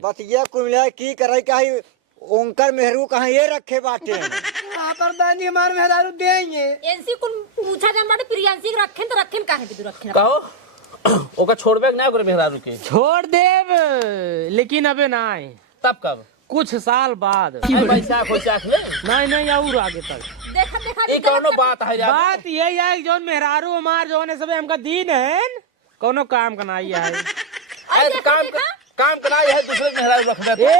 बस ये कुमिला की करे क्या ही ओंकर मेहरू कहाँ ये रखे बाटे प्रधान जी हमारे मेहरारू देंगे एनसी कुन पूछा जा मारे प्रियांशी रखें तो रखें काहे बिदु रखें कहो ओका छोड़बे ना करे मेहरारू के छोड़ देव लेकिन अबे ना आए तब कब कुछ साल बाद बैसाख वैसाख में नहीं और आगे तक देखा देखा ये कौनो बात है यार बात ये है कि जौन मेहरारू हमार जौन सब हमका दीन है कौनो काम का नहीं है अरे काम कराई है दूसरे मेहरारू रख दे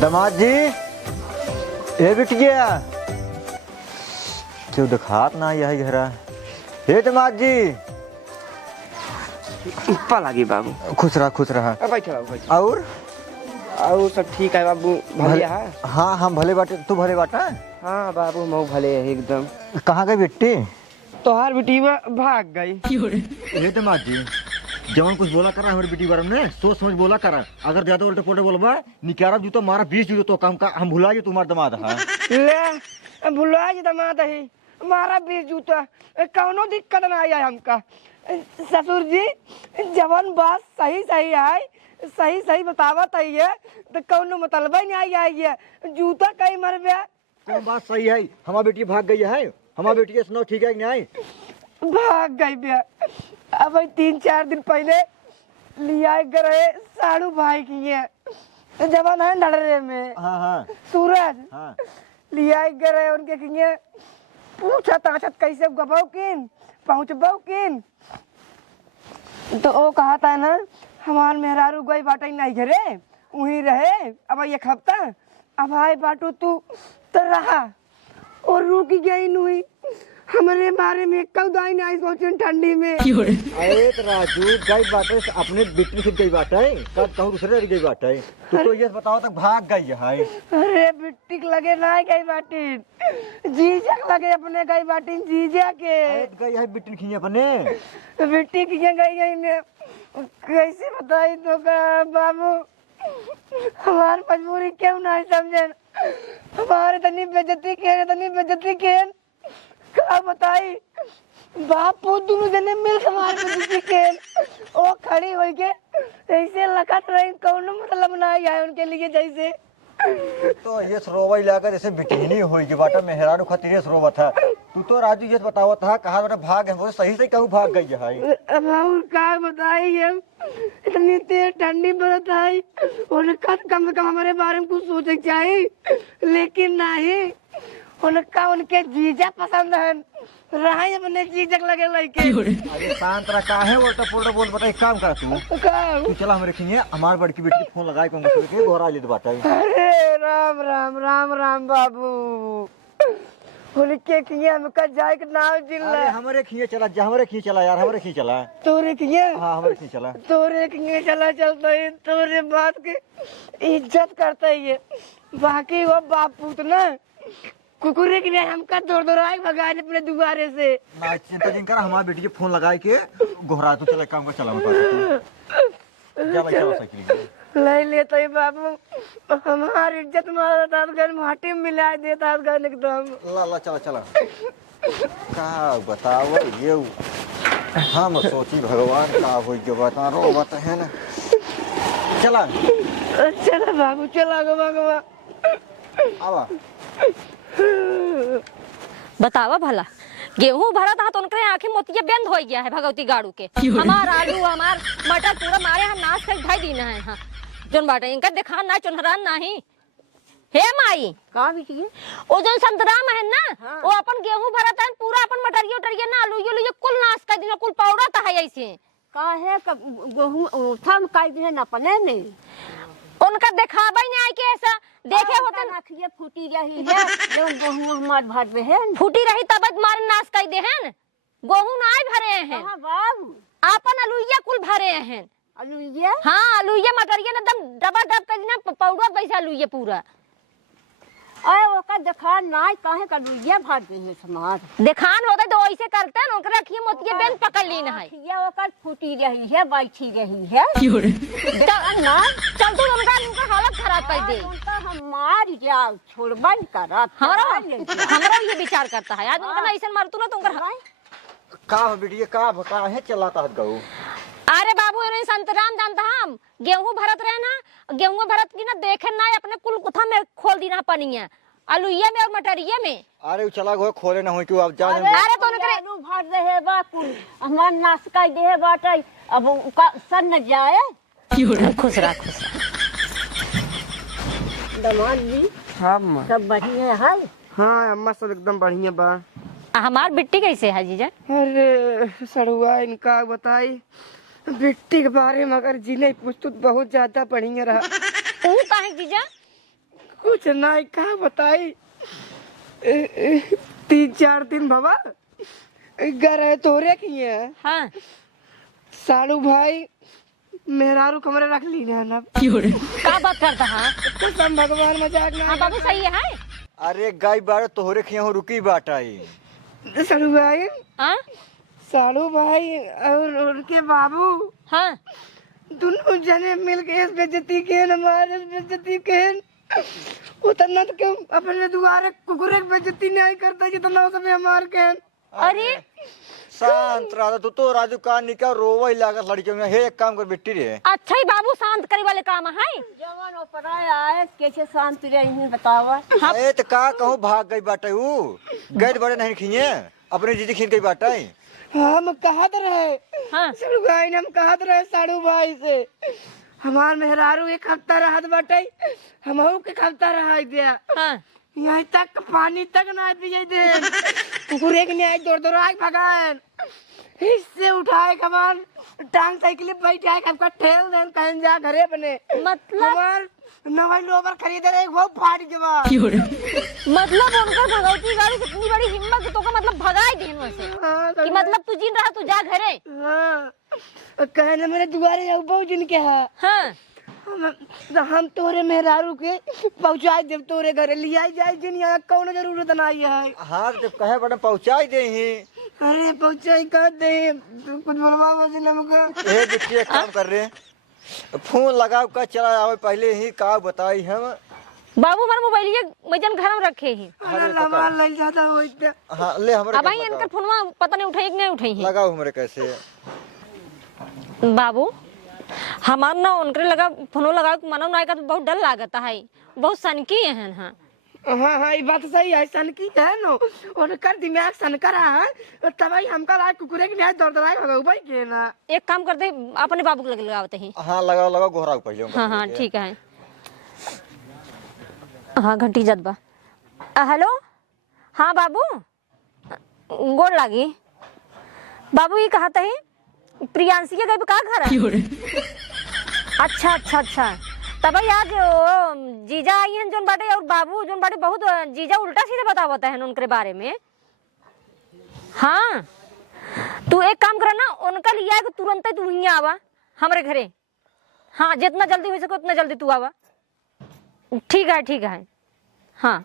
दामाद जी ये बिटिया क्यों दिखात ना यही घरा हे दामाद जी लगी बाबू खुश रहा और सब ठीक है बाबू भले है हाँ हम भले बाटे तू भले बाटा हाँ बाबू मैं भले है एकदम। कहाँ गई बिट्टी तोहार बेटी भाग गई। हे दामाद जी जवान कुछ बोला करा हमारी बेटी बारे में सोच समझ बोला करा अगर ज्यादा उल्टे पुल्टे बोलबा निकारा जूतो मारा 20 जूतो तो काम का हम भुला गए तुम्हारा दामाद है ले भुला जी दामाद है मारा 20 जूता कौनो दिक्कत ना आया हमका। ससुर जी जवान बात सही है सही बतावत है तो कौनो मतलब नहीं आई है जूता कहीं मर गया। कौन बात सही है हमारी बेटी भाग गई है हमारी बेटी के सुनाओ ठीक है कि नहीं भाग गई बे। अब 3-4 दिन पहले लिया गए साड़ू भाई की है जवान है नडरे में हाँ सूरज हाँ लिया गए उनके किए पूछा ताछत कैसे गबाऊ किन पहुँचबाऊ किन तो वो कहा था ना हमार मेहरारू गई बाटा नहीं घरे वहीं रहे अब एक हफ्ता अब आए बाटू तू तो रहा और रुकी गई नहीं हमारे बारे में कल दाई नहीं सोचे ठंडी में। अरे तो राजू गई बाटे अपने बेटी से गई बाटे कब कहूँ दूसरे गई बाटे तो ये बताओ तक भाग गई है अरे बिट्टी लगे ना गई बाटी जीजक लगे अपने गई बाटी जीजा के गई है बेटी खी अपने बिट्टी की गई ने कैसे बताई तो बाबू हमारी मजबूरी क्यों नहीं समझे हमारे तनी बेइज्जती के क्या बताई बाप पुत दोनों जने मिल के मार के ओ खड़ी हो के ऐसे लखत रही कौनो मतलब ना आया उनके लिए जैसे तो ये रोवा लाकर जैसे बिटनी हुई कि बाटा मेहरारू खातिर रोवा था तू तो राजू ये बतावा था कहा बेटा भाग है वो सही से कहूँ भाग गई है अब और क्या बताई है इतनी तेज ठंडी बरत आई और कम से कम हमारे बारे में कुछ सोचे चाहिए लेकिन नहीं उनका उनके जीजा पसंद है रहा अपने जीजक लगे लड़के। अरे शांत रहा काहे उल्टा पुल्टा बोल बता एक काम कर तू चला हमारे खिए हमार बड़की बेटी फोन लगाए कौन के घोरा ले बाटा। अरे राम राम राम राम बाबू उनके खिए हमका जाए के नाम जिल्ला अरे हमारे खिए चला जा हमारे खिए चला यार हमारे खिए चला तोरे खिए हाँ हमारे खिए चला तोरे खिए चला चलता है तोरे बात की इज्जत करता है बाकी वो बाप पूत ना कुकुरे के लिए हमका दौड़ाए भगाए अपने दुआरे से ना चिंता जिन कर हमारी बेटी के फोन लगाए के घोरा तू चला काम का चला चला सकी ले लेता है बाबू हमारी इज्जत मारा था घर माटी में मिला देता घर एकदम ला चला का बताओ ये हम सोची भगवान का हो के बता रो बता है ना चला बाबू चला गवा आवा बतावा भला गेहूं भरा था तो उनके आंखें मोतिया बंद हो गया है भगवती गाड़ू के हमार आलू हमार मटर पूरा मारे हम नाश कर ढाई दिन है हां जोन बाटा इनका दिखा ना चुनहरान नहीं हे माई का बिकी ओ जोन संतराम है ना वो अपन गेहूं भरा था पूरा अपन मटरिया ना आलू ये कुल नाश कर दिन कुल पाउडर था है ऐसे का है गेहूं थम काई दे ना अपने में उनका दिखावा ही नहीं आई के ऐसा देखे होते नाखिए फूटी रही है जब गेहूं हमार भात में है फूटी रही तब मारे नाश कर दे हैं गेहूं ना भरे हैं हां बाबू अपन अलुइया कुल भरे हैं अलुइया हां अलुइया मटरिया एकदम डबा डब कर देना पाउडर पैसा अलुइया पूरा अरे ओका देखा नाई काहे का दुइया भाग गई है समाज देखान होता तो ऐसे करते हैं उनके रखिए मोतिया बेन पकड़ ली ना है ये ओकर फूटी रही है बैठी रही है ना चल तो उनका हालत खराब कर दे उनका हम मार जाओ छोड़बन करत हमारा ये विचार करता है आज उनका ऐसा मारतू ना तो उनका का बेटिया का है चलाता है गऊ। अरे बाबू इन्हें संतराम जानता हम गेहूं भरत रहे ना गेहूं भरत की ना देखे ना अपने कुल कुथा में खोल दी ना पनिया आलूया में और मटरिया में। अरे चला गो खोले ना हो कि अब जाने अरे तो उनके आलू भर रहे बा कुल हमार नाश्ता दे बाटे अब उनका सन न जाए खुश रहा दमान जी हाँ अम्मा। सब बढ़िया है। हाँ अम्मा सब एकदम बढ़िया बा। हमार बिट्टी कैसे है जीजा? अरे सड़ुआ इनका बताई बिट्टी के बारे में अगर जी नहीं पूछ तो बहुत ज्यादा बढ़िया रहा। तू काहे जीजा? कुछ नहीं कहा बताई 3-4 दिन बाबा गए तोरे किए हाँ साड़ू भाई मेहरारू कमरे रख ली ना का बात करता है? कसम भगवान मजाक ना। हाँ बाबू सही है। अरे गाय बार तोहरे खिया हो रुकी बाटाई साड़ू भाई हाँ साड़ू भाई और उनके बाबू हाँ दोनों जने मिल के इस बेइज्जती के हमारे बेइज्जती के उतना तो क्यों अपने दुआरे कुकुरे की बेइज्जती नहीं करता जितना सब हमार के। अरे शांत रहा तो राजू का निका रोवे लागत लड़कियों में हे एक काम कर बेटी रे। अच्छा ही बाबू शांत करे वाले काम है। जवान ओपराया आए कैसे शांत रही बतावा। ए त का कहूं भाग गई बाटे ऊ गैर बड़े नहीं खिए अपने जीजी खीन गई बाटे। हम कहत रहे हाँ साड़ू भाई ने हम कहत रहे साड़ू भाई से हमार मेहरारू एक हफ्ता रहत बाटे हमहू के हफ्ता रह दिया हाँ यहाँ तक पानी तक ना पिए दे कुकुरे के न्याय दौड़ आग भगाए इससे उठाए कमान टांग साइकिल बैठाए हमका ठेल दे कहीं जा घरे बने मतलब हमार नवाई लोबर खरीदे रहे वो फाड़ के बाद मतलब उनका भगवती गाड़ी से इतनी बड़ी हिम्मत तो का मतलब भगाए दिन में से कि मतलब तू जिन रहा तू जा घरे। हाँ कहने मेरे दुआरे जाओ बहुत जिन के हाँ हम तोरे मेहरारू के पहुंचाए देव तोरे घरे लिया जाए जिन यहाँ कौन जरूरत नहीं है। हां जब कहे बड़े पहुंचाई दे ही अरे पहुंचाई कर दे कुछ बोलवा मुझे हमको ए बेटी एक काम कर रहे फोन लगाओ का चला आवे पहले ही का बताई हम बाबू हमारे मोबाइल ये मजन घर में रखे ही अरे लवा लग जाता हो इतना। हां ले हमरे अब भाई इनका फोनवा पता नहीं उठाई कि नहीं उठाई है। लगाओ हमरे कैसे बाबू हमार ना उनके लगा फोनो लगा मानो ना का तो बहुत डर लागता है बहुत सनकी है। हाँ हाँ हाँ ये बात सही है सनकी है नो उनका दिमाग सनका रहा है तभी हमका लाए कुकुरे के न्याय दौड़ दौड़ा भगाऊ भाई के ना। एक काम करते अपने बाबू को लगाते हैं। हां लगाओ घोरा पहले। हाँ हाँ ठीक है। हाँ घंटी जद बा हेलो हाँ बाबू गोड़ लागी बाबू ये कहता है प्रियांशी के घर का घर है? अच्छा अच्छा अच्छा तब आज जीजा आई हैं जोन बाटे और बाबू जोन बाटे बहुत जीजा उल्टा सीधे बतावता है उनके बारे में। हाँ तू एक काम कर ना उनका लिया है तुरंत ही तू वहीं आवा हमारे घरे। हाँ जितना जल्दी हो सके उतना जल्दी तू आवा। ठीक है हाँ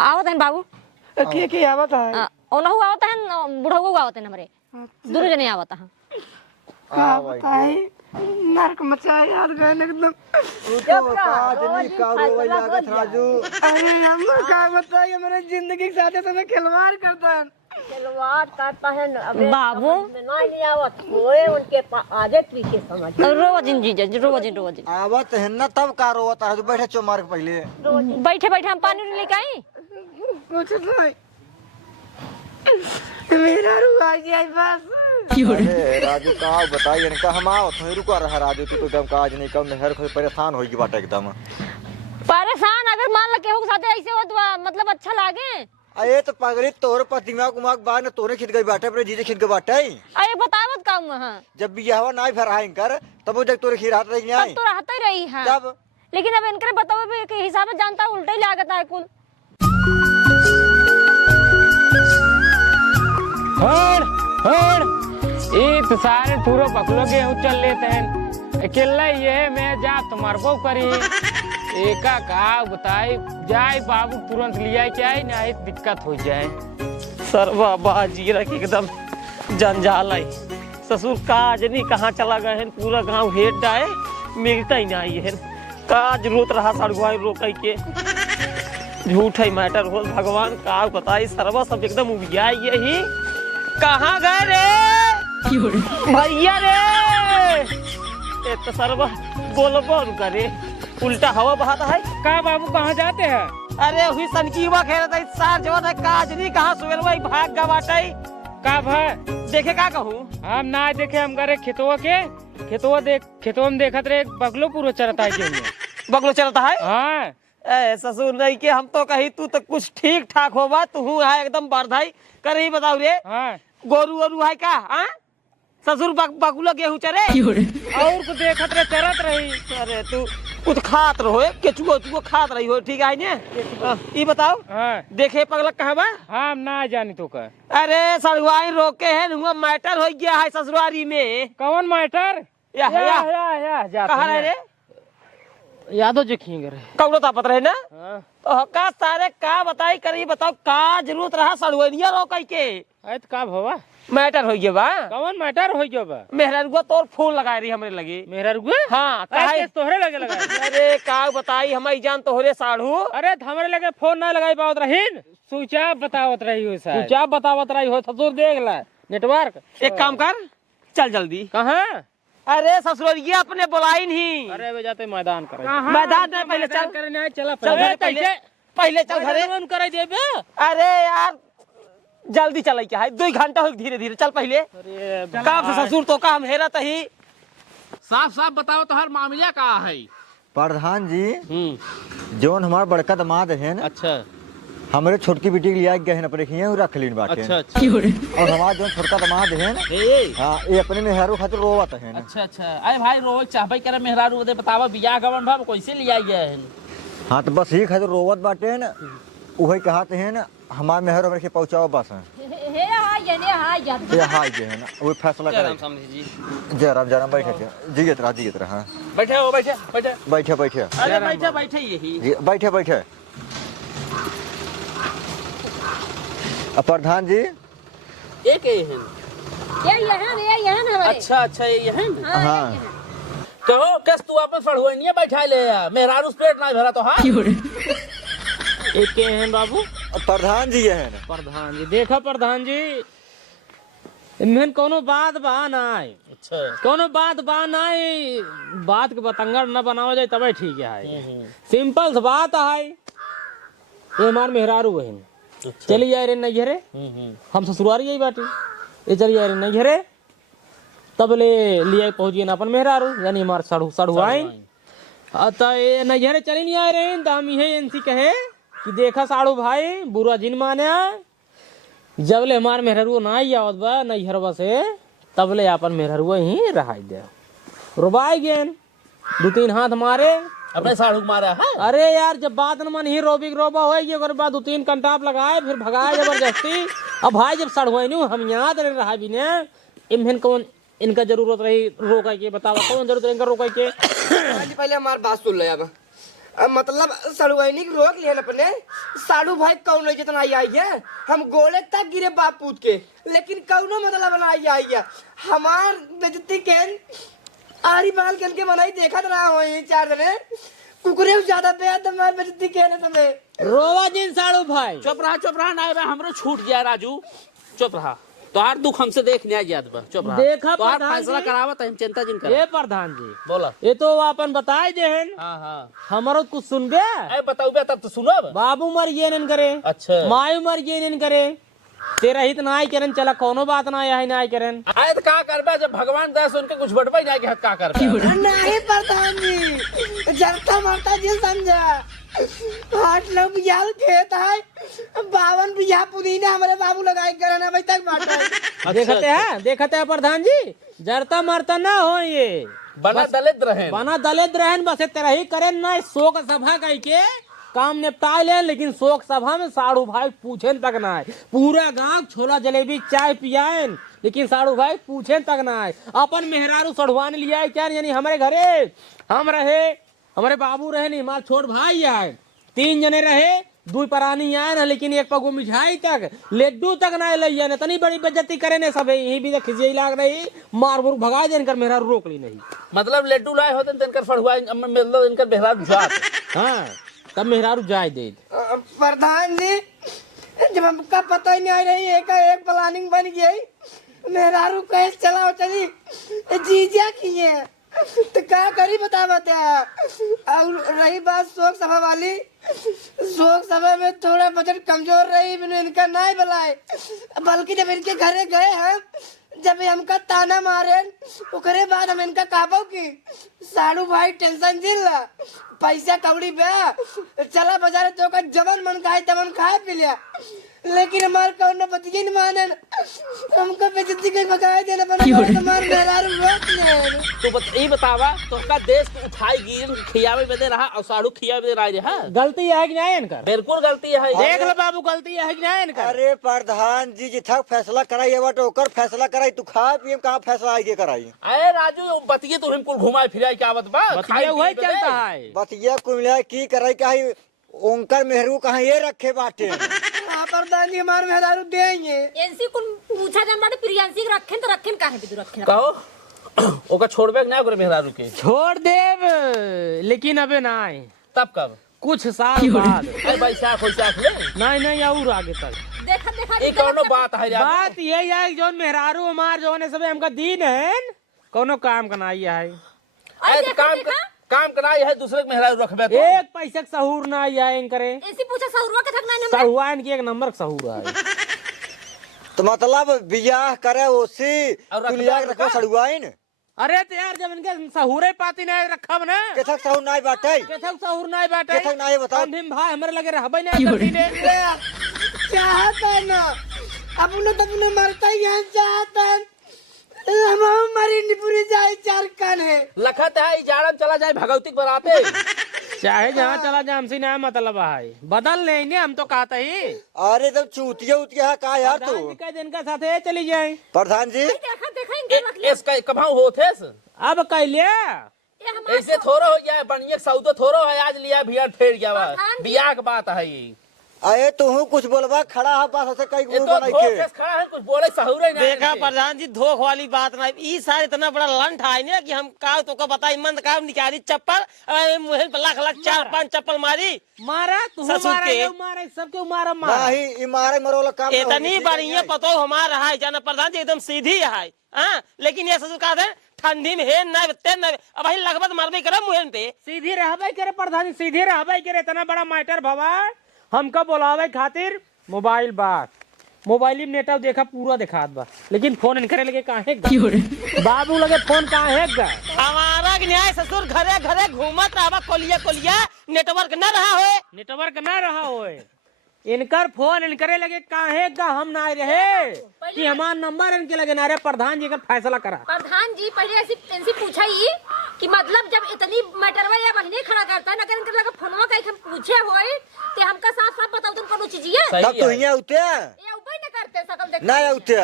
आवत है बाबू के आवत है ओनहु आवत है बुढ़ऊ आवत है हमारे दोनों जने आवत है। का बताए नरक मचा यार गए एकदम तो का जनी का रोवे लागत राजू। अरे हम का बताए मेरे जिंदगी के साथ समय खिलवाड़ करता है खिलवाड़ करता है अबे बाबू नहीं आवत होए उनके आगे पीछे समझ रोजिन जीजा रोजिन आवत है ना तब का रोवत राजू बैठे चो मार के पहले बैठे बैठे हम पानी लेके आई कुछ नहीं मेरा रुआ जाए बस। अरे राजू का बताइए इनका हम आओ तो रुका रहा राजू तू तो एकदम काज नहीं कम हर कोई परेशान होगी बाटा एकदम परेशान अगर मान ल केहू के साथ ऐसे हो तो मतलब अच्छा लागे। अरे तो पगड़ी तोर पर दिमाग उमाग बाहर न तोरे खिद गई बाटे पर जीजे खिद के बाटे अरे बतावत काम हां जब भी हवा नहीं फराई कर तब वो जब तोरे खीर हाथ रही नहीं तो रहता ही रही है तब लेकिन अब इनके बतावे के हिसाब से जानता उल्टा ही लागत है कुल। हर ये तो सारे टूरो पकलो के चल लेते हैं अकेला ये है मैं जा तुम्हारे को करी एका का बताए जाए बाबू तुरंत लिया क्या है ना दिक्कत हो जाए। सरवा बाजी रख एकदम जंजाल है। ससुर काज नहीं कहाँ चला गए हैं, पूरा गांव हेट डाए मिलता ही नहीं है। काज रोत रहा सड़गुआ रोक के झूठ है मैटर हो। भगवान का बताई सरवा सब एकदम उबिया यही। कहाँ गए रे भैया रे? तो सरवा बोलबो करे उल्टा हवा बहाता है। का बाबू कहाँ जाते हैं? अरे हुई सनकीवा खेल रहा सार जवान है काज नहीं कहाँ सुवेर भाई भाग गवाटाई का भाई देखे का कहूँ हम ना देखे, हम करे खेतवा के खेतवा में देखत रहे बगलो पूरा चरता है गेहूं। बगलो चलता है। हाँ ए ससुर नहीं के हम तो कही तू तो कुछ ठीक ठाक होगा, तू है एकदम बरधाई कर ही बताऊ रे। हाँ गोरू वोरू है का? हाँ ससुर बगुला गेहूं चरे और को देखत रहे चरत रही। अरे तू कुछ खात रहो केचुओ खात रही हो ठीक है ने। ये बताओ हाँ देखे पगलक कहाँ बा? हाँ हम ना जानी तो का। अरे सड़ुआई रोके है हुआ मैटर हो गया है ससुरारी में। कौन मैटर? या कहाँ रहे रे? यादो जो खींगे रहे कौनो तापत रहे ना। हाँ। तो का सारे का बताई करी बताओ का जरूरत रहा सड़ुआइया रोके के? अरे का भवा मैटर हो गया बा। कौन मैटर हो गयो बा? मेहररुआ तोर फोन लगाए रही हमरे लगी। मेरा रुआ? हाँ काहे तोहरे लगे लगा? अरे का बताई हमारी जान तोहरे साढ़ू। अरे हमरे लगे फोन ना लगाई पावत रहीन, स्विच ऑफ बतावत रही हो सर। स्विच ऑफ बतावत रही हो ससुर देख ला नेटवर्क। एक काम कर चल जल्दी। कहाँ? अरे ससुरिया अपने बुलाई नहीं। अरे वे जाते मैदान करे। मैदान में पहले चल करने आए चला चल घरे पहले चल घरे फोन करे देबे। अरे यार जल्दी चल क्या है 2 घंटा हो धीरे धीरे चल पहले। अरे काम से ससुर तो काम हेरा तही। साफ साफ बताओ तो हर मामला का है। प्रधान जी जौन हमार बड़का दामाद है न, अच्छा हमारे छोटकी बेटी के लिया गए हैं अपने खिया रख लीन बाटे। अच्छा अच्छा और हमारा जो छोटका दामाद है न, ए हाँ ये अपने मेहरारू खातिर रोवत है न। अच्छा अच्छा अरे भाई रोज चाहबे करे मेहरारू दे बतावा बियाह गवन भाव कैसे लिया गया है। हाँ तो बस ही खातिर रोवत बाटे न, वही कहते हैं न हमार मेहर हमरे के पहुंचाओ बस है। हे हाय ये हाय ये हाय जे है ना वो फैसला करे। जयराम बैठे थे जीत रहा हाँ बैठे हो बैठे बैठे बैठे अरे बैठे बैठे यही जी बैठे प्रधान जी एक ये है। ये है हमारे। अच्छा अच्छा ये है। हाँ कहो कस तू अपन फड़हुआ नहीं बैठा ले मेहरारू पेट ना भरा तो। हाँ एक के हैं बाबू? प्रधान जी है ना। प्रधान जी देखा प्रधान जी इनमें कोनो बात बा नाई। अच्छा कोनो बात बा नाई, बात के बतंगड़ न बनाओ जाए तबे ठीक है। सिंपल सी बात है ये हमार मेहरारू है। चली जाए रे नैहरे, हम ससुरारी यही बाटी ये चली जाए रे नैहरे तब ले लिया पहुंच गए ना अपन मेहरारू यानी हमार सड़ू आई। तो ये नैहरे चली नहीं आए रहे तो हम यही इनसी कहे कि देखा साड़ू भाई बुरा जिन माने जब ले हमार मेहरुआ ना ही आवत बा नैहरवा से तब ले अपन मेहरुआ ही रहाई दे रुबाई गेन 2-3 हाथ मारे अपने साड़ू मारा है। अरे यार जब बात न मन ही रोबा होएगी ओकर बाद 2-3 कंटाप लगाए फिर भगाए जबरदस्ती। अब भाई जब सड़वाई नु हम याद रह रहा भी ने इमहन कौन इनका जरूरत रही रोका के बतावा कौन जरूरत इनका रोका के। पहले हमारी बात सुन ले अब मतलब सड़ुआइनी की रोक लिया अपने साड़ू भाई कौन जितना आई है हम गोले तक गिरे बाप पूत के लेकिन कौनो मतलब ना आई है हमार बेजती के आरी बाल के मनाई देखा तो रहा हो 4 जने कुकुरे ज्यादा बेहद हमार बेजती के ना तुम्हें रोवा जिन साड़ू भाई चुप रहा ना हमरो छूट गया राजू चुप रहा तोहार दुख हमसे देख नहीं याद बा चुप रहा देखा तोहार प्रधान फैसला जी। करावत हम चिंता जिन कर। ये प्रधान जी बोला ये तो अपन बताए देहन हाँ हाँ हमारो कुछ सुन बे अरे बताऊ बे तब तो सुनब। बाबू मर ये नन करे अच्छा मायू मर ये नन करे तेरा हित ना आई करन चला कोनो बात ना आई ना आई करन। आए तो का करबे जब भगवान दया सुन के कुछ बटबे जाए के का करबे। नहीं प्रधान जी जरता मरता जी समझा 8 लोग बियाल खेत है 52 बिया पुदीना हमारे बाबू लगाई करन अभी तक बाटा देखते हैं प्रधान जी जरता मरता ना हो ये बना दलित रहे बना दलित रहन बस तेरा ही करे ना शोक सभा कह के काम निपटा ले लेकिन शोक सभा में साड़ू भाई पूछे तक ना है। पूरा गांव छोला जलेबी चाय पियान लेकिन साड़ू भाई पूछे तक ना है। अपन मेहरारू सड़वान लिया है क्या यानी हमारे घरे हम रहे हमारे बाबू रहे नहीं, हमारे छोट भाई आए, 3 जने रहे, 2 परानी आए ना, लेकिन एक पगो मिठाई तक लड्डू तक ना ले तनी बड़ी बेइज्जती करे ने सब यही भी खिसियाई लाग रही, मार मुर भगा दे इनकर मेहरा रोक ली नहीं। मतलब लड्डू लाए होते तो इनकर फड़ुआ मतलब इनकर बेहरा जात। हाँ तब मेहरारू जाए दे। प्रधान जी जब हमका पता ही नहीं आ रही एक प्लानिंग बन गई, मेहरारू कैसे चलाओ चली जीजा किए तो क्या करी बता और रही बात शोक सभा वाली, शोक सभा में थोड़ा बजट कमजोर रही, मैंने इनका नहीं बुलाए, बल्कि जब इनके घरे गए हैं, जब हमका ताना मारे उसके बाद हम इनका कहबो की साड़ू भाई टेंशन जिल पैसा कौड़ी बे चला बाजार तो का जवन मन खाए तमन खाए पी लिया, लेकिन हमारे कौन बतिये नहीं माने, हमको बेइज्जती के भगाए देना पड़ा, हमारे मेहरारू रोक ले। तो ये बतावा तो का देश को उठाई गिर खियावे में दे रहा और साड़ू खियावे दे रहा है, गलती है कि नहीं इनकर? बिल्कुल गलती है। देख लो बाबू गलती है कि नहीं इनकर? अरे प्रधान जी जिथा फैसला कराई बट ओकर फैसला कराई तू खा पिए कहाँ फैसला आगे कराई। अरे राजू बतिये तो हमको घुमाए फिराए क्या बतबा बतिया वही चलता है। बतिया कुमिला की कराई कहीं ओंकर मेहरू कहाँ ये रखे बाटे। प्रधान जी हमारे मेहरारू देंगे एनसी कुल पूछा जन बाटे प्रियांशी के रखें तो रखें काहे बिदु रखें? कहो ओका छोड़बे ना करे मेहरारू के? छोड़ देव, लेकिन अबे ना आए। तब कब? कुछ साल बाद। अरे भाई साख हो साख ले नहीं और आगे तक। देखा देखा ये कौनो बात है यार? बात ये है जोन मेहरारू हमार जोन सब हमका दीन है कोनो काम कनाई है। अरे काम कराई है दूसरे के मेहरारू रखबे तो एक पैसा का सहूर ना आए इनकरे। एनसी पूछा सहुरवा के थकना नहीं सहुआ इनकी एक नंबर का सहूर है। तो मतलब बियाह करे ओसी और कुलिया रखो सड़ुआइन। अरे तो यार जब इनके सहूरे पाती नहीं रखब ना केथक सहूर नाई बाटे, केथक सहूर नहीं बाटे, केथक नाई बताओ। हम भाई हमरे लगे रहबे नहीं करती ने। चाहता है ना अपने तो अपने मरता ही यहाँ चाहता है, हम हमारी निपुरी जाए चार कान है लखत है इजारम चला जाए भगवती बराते चाहे जहाँ चला जाए हमसे ना मतलब है, बदल नहीं हम तो कहते ही। अरे तो चूतिया उतिया है का यार तू। प्रधान जी के दिन का साथे चली जाए। प्रधान जी देखा देखा इनके रख ले इसका कभाऊ होते अब कह लिया ये हमारा ऐसे थोड़ा हो गया बढ़िया सौदो थोड़ा है आज लिया भैया फेर गया बा प्रधान जी। बियाह की बात है ये अरे तू कुछ बोलबा खड़ा है पास से कई ये गुरु तो बनाई धोखे के। से खड़ा है कुछ बोले सहूर ही नहीं देखा इनके। प्रधान जी धोख वाली बात नहीं, ई सारे इतना बड़ा लंठ है ना कि हम का तो का बताई मन का निकाली चप्पल मुहे लाख लाख 4-5 चप्पल मारी मारा तू ससुर मारा के। ये मारा सबके मारा मारा। नहीं ई मारे मरोला काम ना इतनी होगी, बढ़िया ठीक पतो हमारा है जाना प्रधान जी एकदम सीधी है। हाँ लेकिन ये ससुर का है ठंडी में है ना तेन ना अब भाई लगभग मारबे करे मुहन पे। सीधी रहबे करे प्रधान, सीधी रहबे करे, इतना बड़ा मैटर भवा हमका बोलावे खातिर मोबाइल बात, मोबाइल में नेटवर्क देखा पूरा दिखात बा, लेकिन फोन इनकरे लगे काहे बाबू लगे फोन काहे गा। हमारा न्याय ससुर घरे घरे घूमत रहा कोलिया कोलिया नेटवर्क न रहा हो, नेटवर्क ना रहा होए, इनकर फोन इनकरे लगे काहे गा हम ना रहे कि हमार नंबर इनके लगे ना रहे। प्रधान जी का फैसला करा। प्रधान जी पहले ऐसी इनसे पूछा ही कि मतलब जब इतनी मैटरवा या बहने खड़ा करता है ना, अगर इनके लगा फोनवा का हम पूछे होए ते हमका साफ साफ बताओ तुम कोनो चीज है सही तब तू है। यहाँ उठे ये उपाय न करते सकल देख ना उठे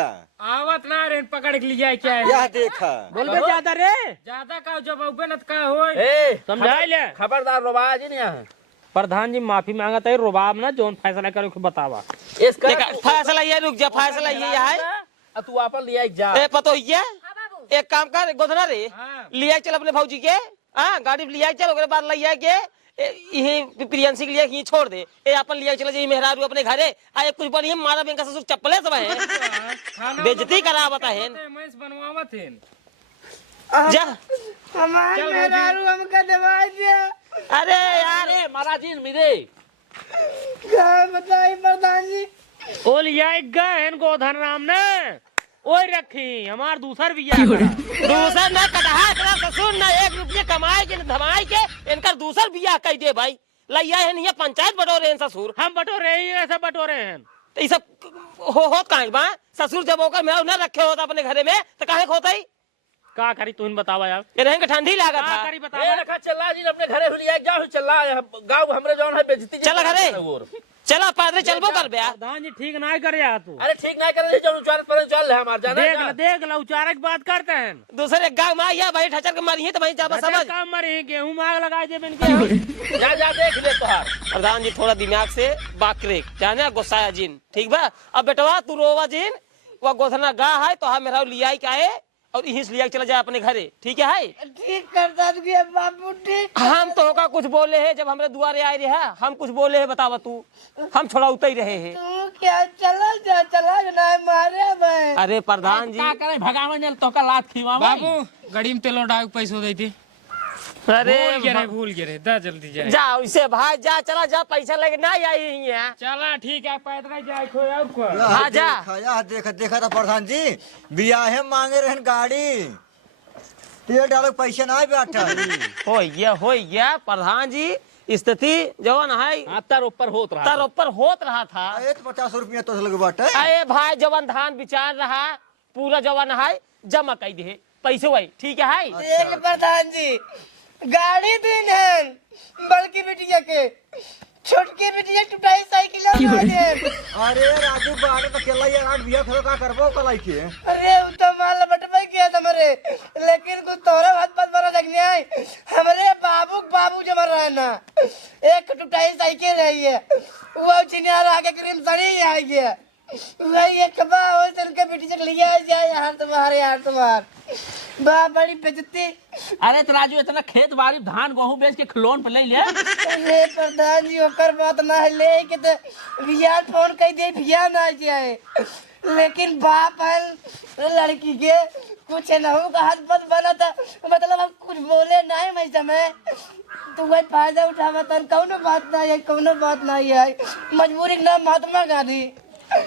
आवत ना रे पकड़ के लिया क्या है यह देखा बोलबे ज्यादा रे ज्यादा का जब उबे न का होए ए समझाई ले। खबरदार रोबाज ही नहीं है। प्रधान जी माफी मांगत है, रुबाब ना जोन फैसला करे के बतावा। इसका देखा फैसला ये रुक जा, फैसला ये है तू अपन लिया जा ए पतो ये हां बाबू एक काम कर गोधना रे लिया चल अपने भौजी के हाँ गाड़ी लिया चल ओकरे बाद लिया के यही प्रियंशी के लिए यहीं छोड़ दे ए अपन लिया चला जाइए मेहरारू अपने घरे आए कुछ बढ़िया मारा बैंक ससुर चप्पले सब है बेइज्जती करा बता है बनवावत है जा। हमारे मेहरारू हमका दवाई दिया अरे यार अरे महाराज जी मेरे क्या बताई प्रधान जी ओल याय गहन गोधन राम ने ओए रखी हमार दूसर बिया करा। दूसर न कटहा करा ससुर न 1 रुपये कमाए के न धमाए के इनकर दूसर बियाह कह दे भाई लैया है नहीं पंचायत बटोरे हैं ससुर हम बटोरे ही ऐसा बटोरे हैं। तो ये सब होत काहे बा ससुर जब ओकर मैं न रखे होता अपने घरे में तो काहे होता ही का करी तू बतावा यार, ये रहेंगे ठंडी लागत का था करी ए बतावा। रखा चला जी अपने घरे हुलिया जाओ चला गांव हमरे जौन है बेइज्जती चल घरे। चला पैदल चलबो कर बे प्रधान जी ठीक नहीं करे यार तू। अरे ठीक नहीं कर जो उचार पर चल है हमार जाना देख लो उचारक बात करते हैं। दूसरे गांव में आया भाई ठचर के मारी तो भाई जाबा समझ काम मरे गेहूं मांग लगाए दे बिन के जा देख ले तोहार। प्रधान जी थोड़ा दिमाग से बाकरे जाने गुस्साया जिन ठीक बा। अब बेटवा तू रोवा जिन वो गोधना गा है तो हम मेरा लिया क्या है और यहीं से लिया चला जाए अपने घरे ठीक है। ठीक करता दिया बाबू ठीक। हम तो का कुछ बोले हैं जब हमरे दुआरे आए रहे हैं हम कुछ बोले हैं बतावा तू हम थोड़ा उतर ही रहे हैं। तू क्या चला ना मारे भाई। अरे प्रधान जी का करे भगावन जल तो का लात खीवा बाबू गड़ी में तेल डाल पैसों दे थी। अरे भूल गे दा जल्दी जाए। जा उसे भाई जा चला जा पैसा लेके ना आई है। चला ठीक है पैदल जाए कोई और को। हाँ जा देखा था प्रधान जी बियाहे मांगे रहन गाड़ी तेल डालो पैसे ना बैठा हो गया प्रधान जी स्थिति जवन है तर ऊपर होत रहा था। 50 रुपया तो लगे बाटे। अरे भाई जवन धान बिचार रहा पूरा जवन है जमा कर दे पैसे वही ठीक है। एक प्रधान जी गाड़ी दिन है बल्कि बिटिया के छोटकी बिटिया टुटाई साइकिल अरे राजू बाड़े तो केला यार बिया खो का करबो कलाई के। अरे उ तो माल बटवे किया था मरे लेकिन कुछ तोरे हाथ पर बड़ा लगने आए हमारे बाबू जमर रहा ना एक टुटाई साइकिल रही है वो चिनियार आगे क्रीम सड़ी आ गया वही एक कबा हो चल बिटी से लिया जाए यार तुम्हार बा बड़ी बेइज्जती। अरे तो राजू इतना खेत बाड़ी धान गेहूं बेच के लोन पे ले ले। अरे प्रधान जी ओकर बात ना है ले के तो भैया फोन कह दे भैया ना जाए लेकिन बाप है लड़की के कुछ न हो का हाथ बस बना था मतलब हम कुछ बोले नहीं मैं समय तो वही फायदा उठावा तन कौनो बात नहीं है मजबूरी ना महात्मा गांधी।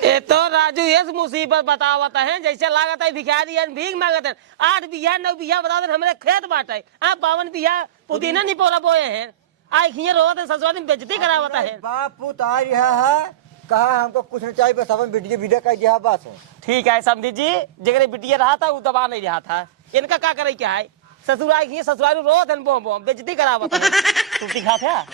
ये तो राजू ये मुसीबत बतावत है जैसे लागत है भिखारी भीख मांगत है 8 बीघा 9 बीघा बता दे हमारे खेत बाटे आप 52 बीघा पुदीना नहीं पोला बोए हैं आई खिए रोत ससुराल में बेइज्जती करावत है। बापू तो आ रहा है कहा हमको कुछ नहीं चाहिए बस अपन बिटिया विदा कर दिया बस। ठीक है समझी जी जगह बिटिया रहा था वो दबा नहीं रहा था इनका क्या करे क्या है ससुराल खिए ससुराल रोत है बेइज्जती करावत है। तू दिखा था